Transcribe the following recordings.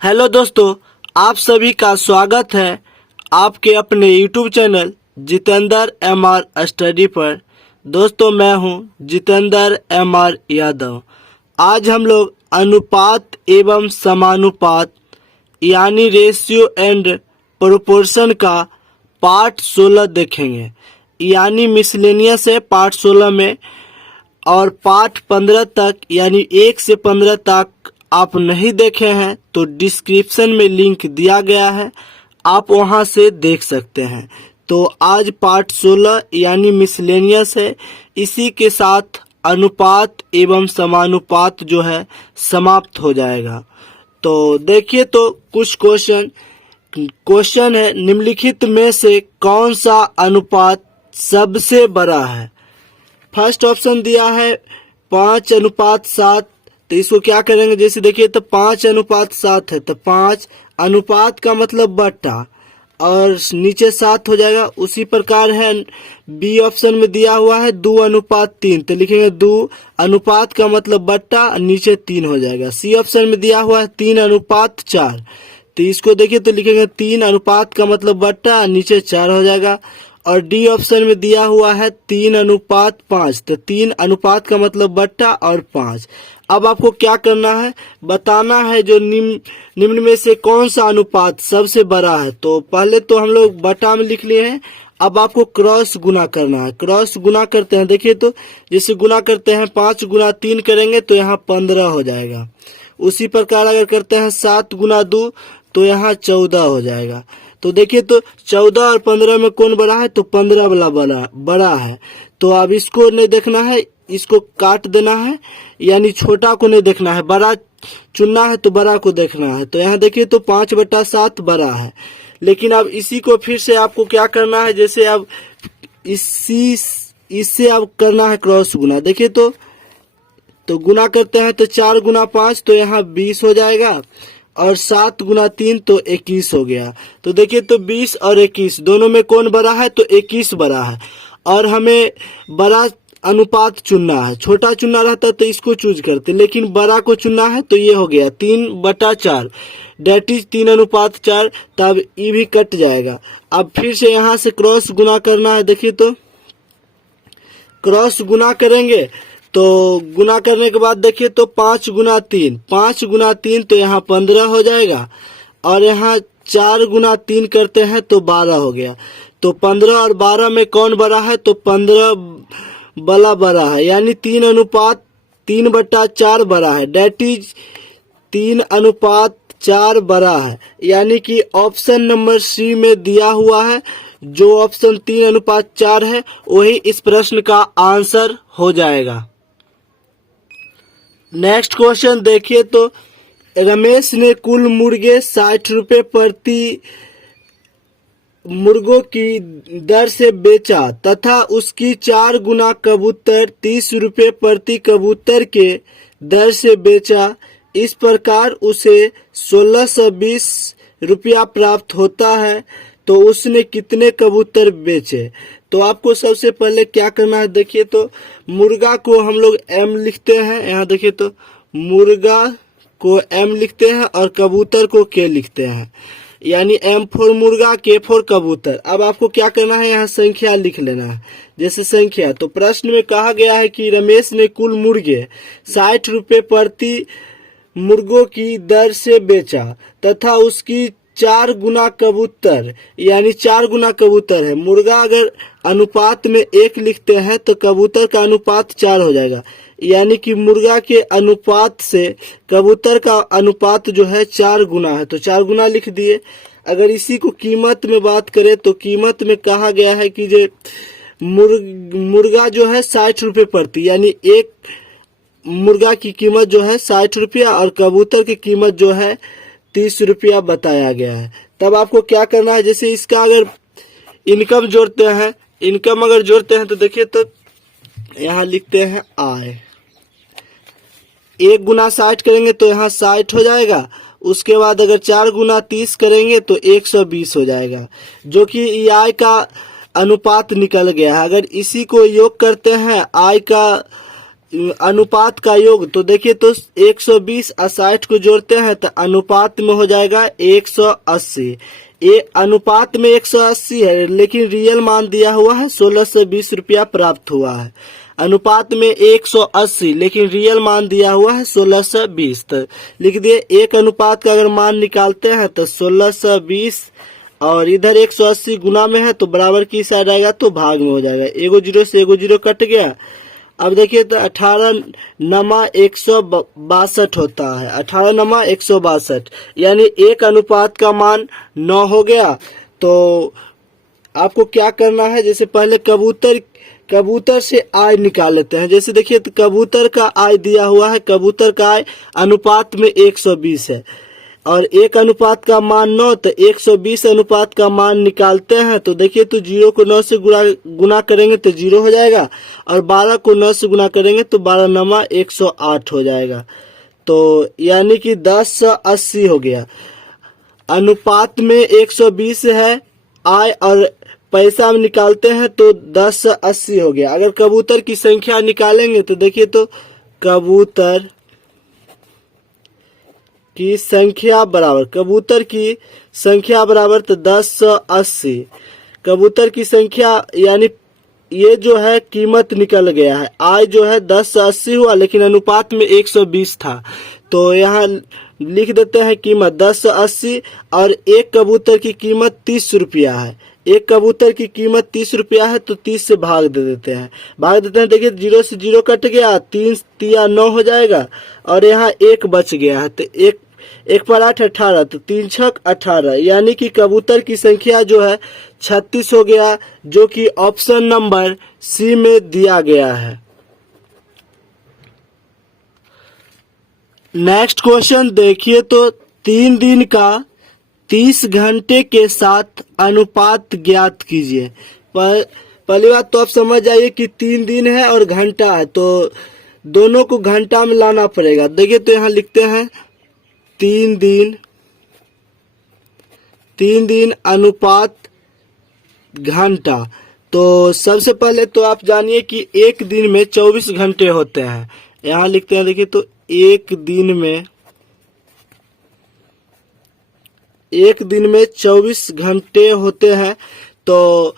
Hello दोस्तों, आप सभी का स्वागत है आपके अपने YouTube channel Jitendra MR study पर। दोस्तों, मैं हूं जितेंद्र MR यादव। आज हम लोग अनुपात एवं समानुपात यानी रेशियो एंड प्रोपोर्शन का पार्ट 16 देखेंगे। यानी मिसलेनियस है पार्ट 16 में, और पार्ट 15 तक यानी 1 से 15 तक आप नहीं देखे हैं तो डिस्क्रिप्शन में लिंक दिया गया है, आप वहां से देख सकते हैं। तो आज पार्ट 16 यानी मिसलेनियस है, इसी के साथ अनुपात एवं समानुपात जो है समाप्त हो जाएगा। तो देखिए, तो कुछ क्वेश्चन है, निम्नलिखित में से कौन सा अनुपात सबसे बड़ा है। फर्स्ट ऑप्शन दिया है 5:7। तो इसको क्या करेंगे, जैसे देखिए तो 5:7 है तो 5 अनुपात का मतलब बट्टा और नीचे 7 हो जाएगा। उसी प्रकार है बी ऑप्शन में दिया हुआ है 2:3, तो लिखेंगे 2 अनुपात का मतलब बट्टा, नीचे 3 हो जाएगा। सी ऑप्शन में दिया हुआ है 3:4, तो इसको देखिए तो लिखेंगे 3 अनुपात का मतलब बट्टा, नीचे 4 हो जाएगा। और डी ऑप्शन में दिया हुआ है 3:5, तो 3 अनुपात का मतलब बट्टा और 5। अब आपको क्या करना है, बताना है जो निम्न में से कौन सा अनुपात सबसे बड़ा है। तो पहले तो हम लोग बटा में लिख लिए हैं, अब आपको क्रॉस गुना करना है। क्रॉस गुना करते हैं, देखिए तो जैसे गुना करते हैं 5 गुना 3 करेंगे तो यहाँ 15 हो जाएगा। उसी प्रकार अगर करते हैं 7 गुना 2 तो यहाँ 14 हो जाएगा। तो देखिए तो 14 और 15 में कौन बड़ा है, तो 15 वाला बड़ा है। तो अब इसको नहीं देखना है, इसको काट देना है, यानी छोटा को नहीं देखना है, बड़ा चुनना है तो बड़ा को देखना है। तो यहाँ देखिए तो 5/7 बड़ा है। लेकिन अब इसी को फिर से आपको क्या करना है, जैसे अब इससे अब करना है क्रॉस गुना। देखिए तो गुना करते हैं तो 4 गुना 5 तो यहाँ 20 हो जाएगा, और 7 गुना 3 तो 21 हो गया। तो देखिए तो 20 और 21 दोनों में कौन बड़ा है, तो 21 बड़ा है। और हमें बड़ा अनुपात चुनना है, छोटा चुनना रहता तो इसको चूज करते, लेकिन बड़ा को चुनना है तो ये हो गया 3/4, डेट इज 3:4। तब ये भी कट जाएगा। अब फिर से यहाँ से क्रॉस गुना करना है। देखिए तो क्रॉस गुना करेंगे तो गुना करने के बाद देखिए तो 5 गुना 3 तो यहाँ 15 हो जाएगा, और यहाँ 4 गुना 3 करते हैं तो 12 हो गया। तो 15 और 12 में कौन बड़ा है, तो 15 बड़ा है, यानी 3:4 बड़ा है, डेट इज 3:4 बड़ा है। यानी कि ऑप्शन नंबर सी में दिया हुआ है, जो ऑप्शन 3:4 है वही इस प्रश्न का आंसर हो जाएगा। नेक्स्ट क्वेश्चन देखिए तो रमेश ने कुल मुर्गे 60 रुपए प्रति मुर्गों की दर से बेचा तथा उसकी 4 गुना कबूतर 30 रुपए प्रति कबूतर के दर से बेचा। इस प्रकार उसे 1620 रुपया प्राप्त होता है, तो उसने कितने कबूतर बेचे। तो आपको सबसे पहले क्या करना है, देखिए तो मुर्गा को हम लोग M लिखते हैं। यहाँ देखिए तो मुर्गा को M लिखते हैं और कबूतर को K लिखते हैं, यानी M फॉर मुर्गा, K फॉर कबूतर। अब आपको क्या करना है, यहाँ संख्या लिख लेना है। जैसे संख्या, तो प्रश्न में कहा गया है कि रमेश ने कुल मुर्गे 60 रुपए प्रति मुर्गों की दर से बेचा तथा उसकी 4 गुना कबूतर, यानी 4 गुना कबूतर है। मुर्गा अगर अनुपात में 1 लिखते हैं तो कबूतर का अनुपात 4 हो जाएगा, यानी कि मुर्गा के अनुपात से कबूतर का अनुपात जो है 4 गुना है, तो 4 गुना लिख दिए। अगर इसी को कीमत में बात करें तो कीमत में कहा गया है कि जो मुर्गा जो है 60 रुपये प्रति, यानी एक मुर्गा की कीमत जो है 60 रुपया और कबूतर की कीमत जो है 30 रुपया बताया गया है। तब आपको क्या करना है, जैसे इसका अगर इनकम जोड़ते हैं, इनकम अगर जोड़ते हैं तो देखिए तो यहाँ लिखते हैं आय। 1 गुना 60 करेंगे तो यहाँ 60 हो जाएगा। उसके बाद अगर 4 गुना 30 करेंगे तो 120 हो जाएगा, जो कि ये आय का अनुपात निकल गया है। अगर इसी को योग करते हैं आय का अनुपात का योग, तो देखिए तो 120 और 60 को जोड़ते हैं तो अनुपात में हो जाएगा 180। ये अनुपात में 180 है, लेकिन रियल मान दिया हुआ है 1620 रुपया प्राप्त हुआ है। अनुपात में 180 लेकिन रियल मान दिया हुआ है 1620, तो लिख दिए एक अनुपात का अगर मान निकालते हैं तो 1620 और इधर 180 गुना में है तो बराबर की साइड आएगा तो भाग में हो जाएगा। एगो जीरो से एगो जीरो कट गया। अब देखिए तो 18 नमा 162 होता है, 18 नमा 162, यानी एक अनुपात का मान 9 हो गया। तो आपको क्या करना है, जैसे पहले कबूतर से आय निकाल लेते हैं। जैसे देखिए तो कबूतर का आय दिया हुआ है, कबूतर का आय अनुपात में 120 है और एक अनुपात का मान 9, तो 120 अनुपात का मान निकालते हैं तो देखिए तो 0 को 9 से गुना करेंगे तो 0 हो जाएगा और 12 को 9 से गुना करेंगे तो 12 नमा 108 हो जाएगा। तो यानी कि 1080 हो गया। अनुपात में 120 है आय और पैसा में निकालते हैं तो 1080 हो गया। अगर कबूतर की संख्या निकालेंगे तो देखिए तो कबूतर की संख्या बराबर तो 1080। कबूतर की संख्या यानी ये जो है कीमत निकल गया है, आय जो है 1080 हुआ लेकिन अनुपात में 120 था। तो यहाँ लिख देते हैं कीमत 1080 और एक कबूतर की कीमत 30 रुपया है। एक कबूतर की कीमत 30 रुपया है तो 30 से भाग दे देते हैं। देखिए 0 से 0 कट गया, 3 तिया 9 हो जाएगा और यहाँ एक बच गया है तो एक पर 8 18, तो 3 छक 18, यानी कि कबूतर की संख्या जो है 36 हो गया, जो कि ऑप्शन नंबर सी में दिया गया है। नेक्स्ट क्वेश्चन देखिए तो 3 दिन का 30 घंटे के साथ अनुपात ज्ञात कीजिए। पहली बात तो आप समझ जाइए कि 3 दिन है और घंटा है तो दोनों को घंटा में लाना पड़ेगा। देखिए तो यहाँ लिखते हैं 3 दिन अनुपात घंटा। तो सबसे पहले तो आप जानिए कि एक दिन में 24 घंटे होते हैं। यहाँ लिखते हैं देखिए तो एक दिन में 24 घंटे होते हैं। तो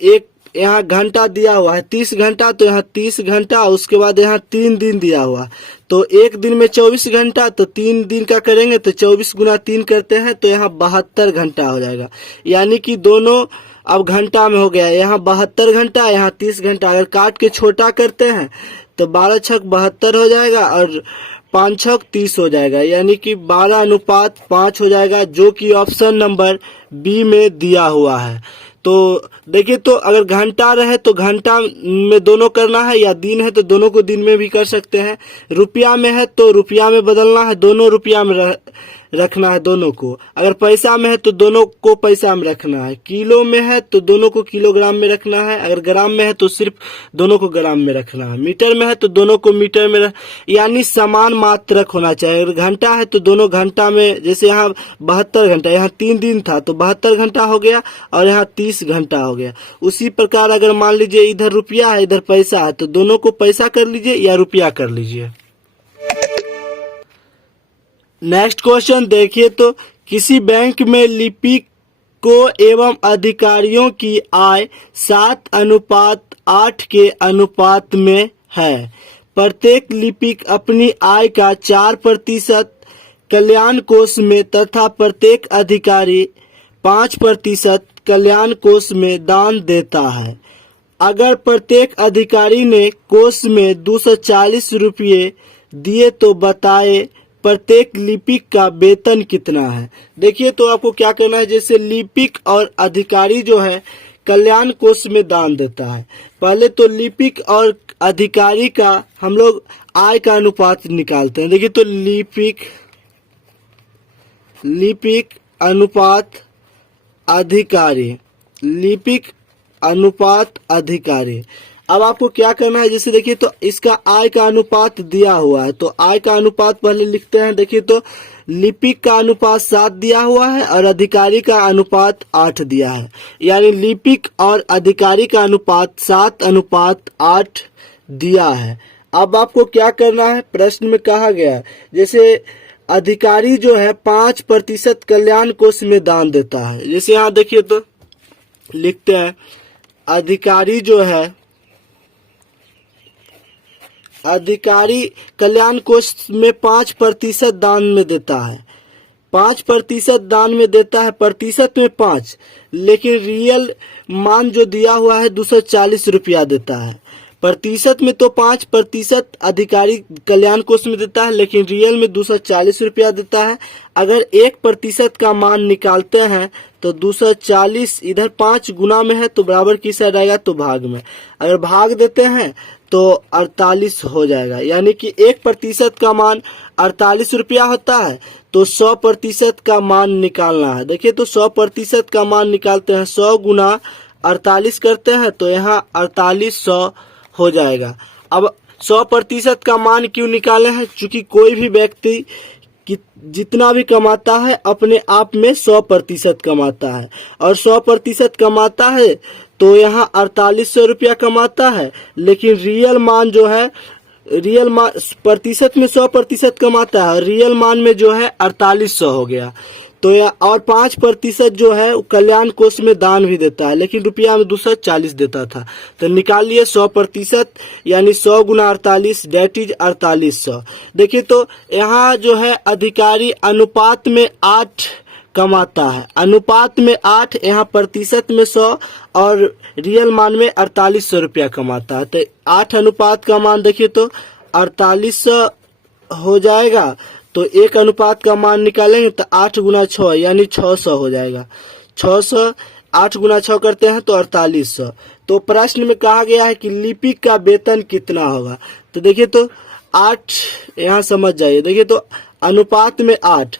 एक यहाँ घंटा दिया हुआ है 30 घंटा, तो यहाँ 30 घंटा, उसके बाद यहाँ 3 दिन दिया हुआ। तो एक दिन में 24 घंटा, तो 3 दिन का करेंगे तो 24 गुना 3 करते हैं तो यहाँ 72 घंटा हो जाएगा। यानी कि दोनों अब घंटा में हो गया, यहाँ 72 घंटा, यहाँ 30 घंटा। अगर काट के छोटा करते हैं तो 12 छक 72 हो जाएगा और 5 छक 30 हो जाएगा, यानी कि 12 अनुपात 5 हो जाएगा, जो कि ऑप्शन नंबर बी में दिया हुआ है। तो देखिए तो अगर घंटा रहे तो घंटा में दोनों करना है, या दिन है तो दोनों को दिन में भी कर सकते हैं। रुपया में है तो रुपया में बदलना है, दोनों रुपया में रखना है दोनों को। अगर पैसा में है तो दोनों को पैसा में रखना है। किलो में है तो दोनों को किलोग्राम में रखना है। अगर ग्राम में है तो सिर्फ दोनों को ग्राम में रखना है। मीटर में है तो दोनों को मीटर में यानी समान मात्रक होना चाहिए। अगर घंटा है तो दोनों घंटा में, जैसे यहाँ 72 घंटा, यहाँ 3 दिन था तो 72 घंटा हो गया और यहाँ 30 घंटा हो गया। उसी प्रकार अगर मान लीजिए इधर रुपया है इधर पैसा है तो दोनों को पैसा कर लीजिए या रुपया कर लीजिए। नेक्स्ट क्वेश्चन देखिए तो किसी बैंक में लिपिक को एवं अधिकारियों की आय 7:8 के अनुपात में है। प्रत्येक लिपिक अपनी आय का 4% कल्याण कोष में तथा प्रत्येक अधिकारी 5% कल्याण कोष में दान देता है। अगर प्रत्येक अधिकारी ने कोष में 240 रुपये दिए तो बताए प्रत्येक लिपिक का वेतन कितना है। देखिए तो आपको क्या करना है, जैसे लिपिक और अधिकारी जो है कल्याण कोष में दान देता है। पहले तो लिपिक और अधिकारी का हम लोग आय का अनुपात निकालते हैं। देखिए तो लिपिक अनुपात अधिकारी। अब आपको क्या करना है, जैसे देखिए तो इसका आय का अनुपात दिया हुआ है तो आय का अनुपात पहले लिखते हैं। देखिए तो लिपिक का अनुपात 7 दिया हुआ है और अधिकारी का अनुपात 8 दिया है, यानी लिपिक और अधिकारी का अनुपात 7:8 दिया है। अब आपको क्या करना है, प्रश्न में कहा गया है जैसे अधिकारी जो है 5% कल्याण कोष में दान देता है। जैसे यहाँ देखिए तो लिखते हैं अधिकारी जो है, अधिकारी कल्याण कोष में 5% दान में देता है, 5% दान में देता है, प्रतिशत में 5, लेकिन रियल मान जो दिया हुआ है 240 रुपया देता है। प्रतिशत में तो 5% अधिकारी कल्याण कोष में देता है, लेकिन रियल में 240 रुपया देता है। अगर 1% का मान निकालते हैं तो 240 इधर 5 गुना में है तो बराबर किस साइड आएगा, तो भाग में। अगर भाग देते हैं तो 48 हो जाएगा, यानी कि 1% का मान 48 रुपया होता है, तो 100% का मान निकालना है। देखिए तो 100% का मान निकालते हैं, 100 गुना 48 करते हैं तो यहाँ 4800 हो जाएगा। अब 100% का मान क्यों निकाले हैं, चूंकि कोई भी व्यक्ति जितना भी कमाता है अपने आप में 100% कमाता है, और 100% कमाता है तो यहाँ 4800 रुपया कमाता है, लेकिन रियल मान जो है, रियल मान प्रतिशत में 100% कमाता है, रियल मान में जो है 4800 हो गया। तो और 5% जो है कल्याण कोष में दान भी देता है, लेकिन रुपया में 240 देता था। तो निकालिए 100%, यानी 100 गुना 48 डेट इज 4800। देखिए तो यहाँ जो है अधिकारी अनुपात में 8 कमाता है, अनुपात में 8, यहाँ प्रतिशत में 100 और रियल मान में 4800 रुपया कमाता है। तो 8 अनुपात का मान देखिए तो 4800 हो जाएगा। तो 1 अनुपात का मान निकालेंगे तो 8 गुना 6 यानी 600 हो जाएगा। 600 8 गुना 6 करते हैं तो 4800। तो प्रश्न में कहा गया है कि लिपिक का वेतन कितना होगा। तो देखिए तो 8 यहाँ समझ जाइए। देखिए तो अनुपात में 8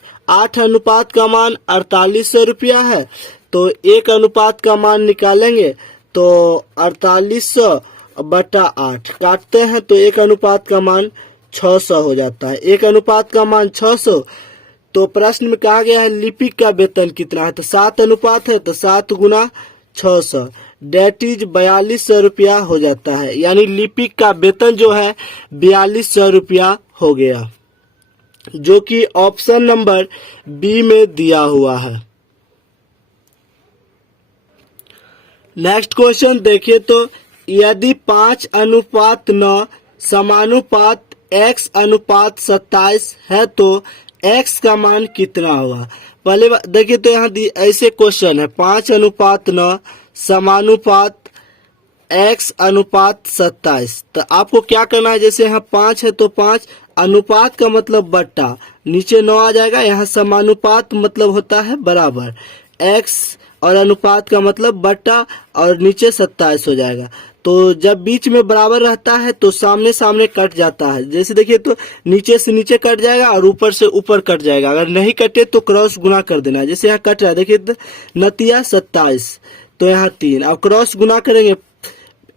अनुपात का मान 4800 रुपया है, तो 1 अनुपात का मान निकालेंगे तो 4800 बटा 8 काटते हैं तो 1 अनुपात का मान 600 हो जाता है। 1 अनुपात का मान 600। तो प्रश्न में कहा गया है लिपिक का वेतन कितना है, तो 7 अनुपात है तो 7 गुना 600 डेट इज 4200 रुपया हो जाता है, यानी लिपिक का वेतन जो है 4200 रुपया हो गया, जो कि ऑप्शन नंबर बी में दिया हुआ है। नेक्स्ट क्वेश्चन देखिए तो यदि 5:9 समानुपात x अनुपात 27 है तो x का मान कितना होगा। पहले देखिए तो यहाँ ऐसे क्वेश्चन है 5:9 समानुपात x अनुपात 27। तो आपको क्या करना है, जैसे यहाँ 5 है तो 5, अनुपात का मतलब बट्टा, नीचे 9 आ जाएगा। यहाँ समानुपात मतलब होता है बराबर, x और अनुपात का मतलब बट्टा और नीचे 27 हो जाएगा। तो जब बीच में बराबर रहता है तो सामने सामने कट जाता है। जैसे देखिए तो नीचे से नीचे कट जाएगा और ऊपर से ऊपर कट जाएगा। अगर नहीं कटे तो क्रॉस गुना कर देना है। जैसे यहाँ कट रहा है देखिए तो नतिया 27, तो यहाँ 3, और क्रॉस गुना करेंगे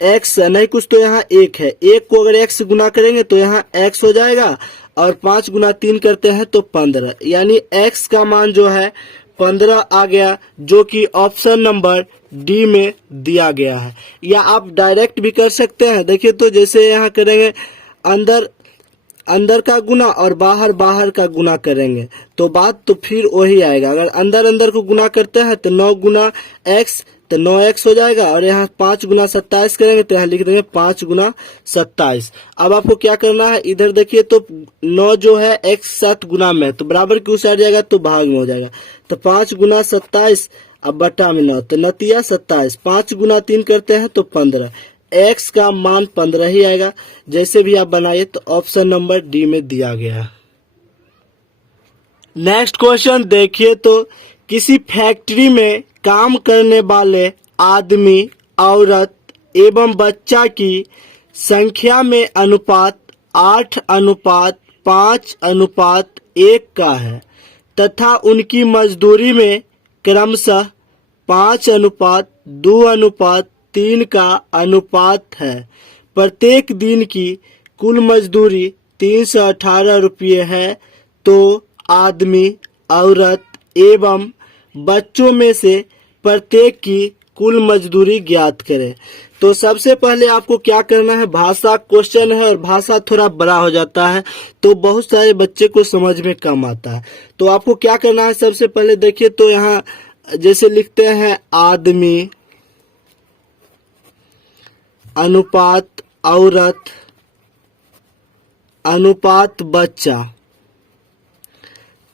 x नहीं कुछ तो यहाँ 1 है, 1 को अगर x गुना करेंगे तो यहाँ x हो जाएगा, और 5 गुना 3 करते हैं तो 15, यानी x का मान जो है 15 आ गया, जो कि ऑप्शन नंबर डी में दिया गया है। या आप डायरेक्ट भी कर सकते हैं। देखिए तो जैसे यहाँ करेंगे अंदर अंदर का गुना और बाहर बाहर का गुना करेंगे तो बात तो फिर वही आएगा। अगर अंदर अंदर को गुना करते हैं तो 9 गुना x तो 9x हो जाएगा, और यहाँ 5 गुना 27 करेंगे तो यहाँ लिख देंगे 5 गुना 27। अब आपको क्या करना है, इधर देखिए तो 9 जो है x 7 गुना में, तो बराबर की उस साइड जाएगा तो भाग में हो जाएगा। तो 5 गुना 27 अब बटा में 9, तो नतिया 27, 5 गुना 3 करते हैं तो 15, x का मान 15 ही आएगा। जैसे भी आप बनाइए तो ऑप्शन नंबर डी में दिया गया। नेक्स्ट क्वेश्चन देखिए तो किसी फैक्ट्री में काम करने वाले आदमी, औरत एवं बच्चा की संख्या में अनुपात 8:5:1 का है तथा उनकी मजदूरी में क्रमशः 5:2:3 का अनुपात है। प्रत्येक दिन की कुल मजदूरी 318 रुपये है, तो आदमी, औरत एवं बच्चों में से प्रत्येक की कुल मजदूरी ज्ञात करें। तो सबसे पहले आपको क्या करना है, भाषा क्वेश्चन है और भाषा थोड़ा बड़ा हो जाता है तो बहुत सारे बच्चे को समझ में कम आता है। तो आपको क्या करना है, सबसे पहले देखिए तो यहाँ जैसे लिखते हैं आदमी अनुपात औरत अनुपात बच्चा।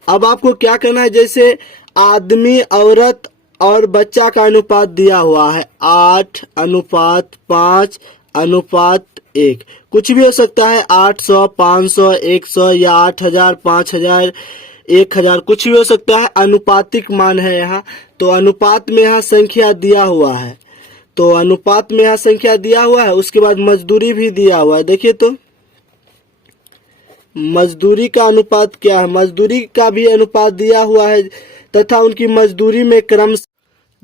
अब आपको क्या करना है, जैसे आदमी औरत और बच्चा का अनुपात दिया हुआ है 8:5:1, कुछ भी हो सकता है 800, 500, 100 या 8000, 5000, 1000, कुछ भी हो सकता है। अनुपातिक मान है यहाँ, तो अनुपात में यहाँ संख्या दिया हुआ है, तो अनुपात में यहाँ संख्या दिया हुआ है। उसके बाद मजदूरी भी दिया हुआ है। देखिए तो मजदूरी का अनुपात क्या है, मजदूरी का भी अनुपात दिया हुआ है तथा उनकी मजदूरी में क्रम।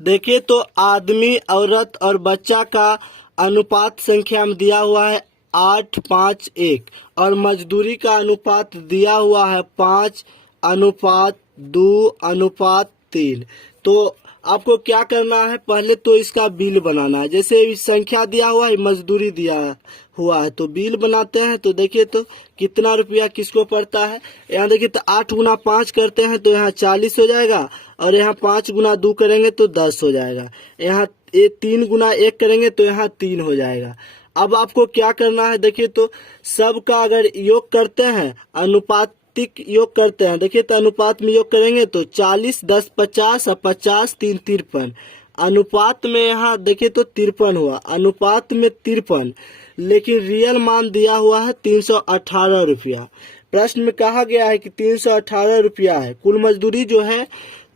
देखिए तो आदमी औरत और बच्चा का अनुपात संख्या में दिया हुआ है 8:5:1 और मजदूरी का अनुपात दिया हुआ है 5:2:3। तो आपको क्या करना है, पहले तो इसका बिल बनाना है। जैसे इस संख्या दिया हुआ है, मजदूरी दिया हुआ है, तो बिल बनाते हैं। तो देखिए तो कितना रुपया किसको पड़ता है। यहाँ देखिए तो 8 गुना 5 करते हैं तो यहाँ 40 हो जाएगा, और यहाँ 5 गुना 2 करेंगे तो 10 हो जाएगा। यहाँ 3 गुना 1 करेंगे तो यहाँ 3 हो जाएगा। अब आपको क्या करना है, देखिए तो सबका अगर योग करते हैं, अनुपातिक योग करते हैं, देखिए तो अनुपात में योग करेंगे तो 40 10 50 और 50 3 53। अनुपात में यहाँ देखिए तो 53 हुआ, अनुपात में 53, लेकिन रियल मान दिया हुआ है 318 रुपया। प्रश्न में कहा गया है कि 318 रुपया है, कुल मजदूरी जो है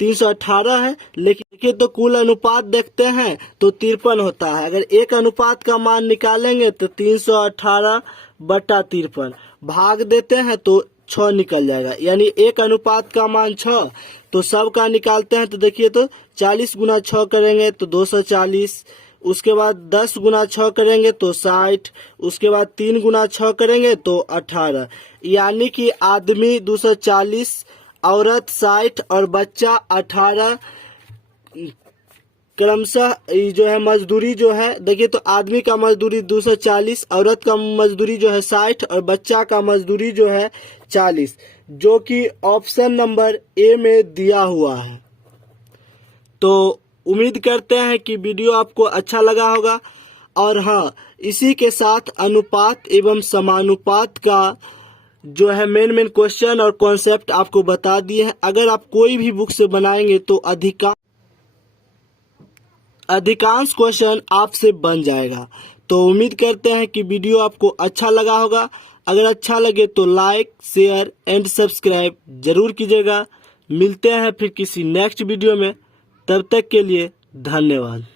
318 है, लेकिन देखिए तो कुल अनुपात देखते हैं तो 53 होता है। अगर एक अनुपात का मान निकालेंगे तो 318/53 भाग देते हैं तो 6 निकल जाएगा, यानी एक अनुपात का मान 6। तो सब का निकालते हैं तो देखिए तो 40 गुना 6 करेंगे तो 240, उसके बाद 10 गुना 6 करेंगे तो 60, उसके बाद 3 गुना 6 करेंगे तो 18, यानी कि आदमी 240, औरत 60 और बच्चा 18 क्रमशः जो है मजदूरी जो है, देखिए तो आदमी का मजदूरी 240, औरत का मजदूरी जो है 60 और बच्चा का मजदूरी जो है 40, जो कि ऑप्शन नंबर ए में दिया हुआ है। तो उम्मीद करते हैं कि वीडियो आपको अच्छा लगा होगा। और हाँ, इसी के साथ अनुपात एवं समानुपात का जो है मेन क्वेश्चन और कॉन्सेप्ट आपको बता दिए हैं। अगर आप कोई भी बुक से बनाएंगे तो अधिकांश क्वेश्चन आपसे बन जाएगा। तो उम्मीद करते हैं कि वीडियो आपको अच्छा लगा होगा। अगर अच्छा लगे तो लाइक, शेयर एंड सब्सक्राइब जरूर कीजिएगा। मिलते हैं फिर किसी नेक्स्ट वीडियो में, तब तक के लिए धन्यवाद।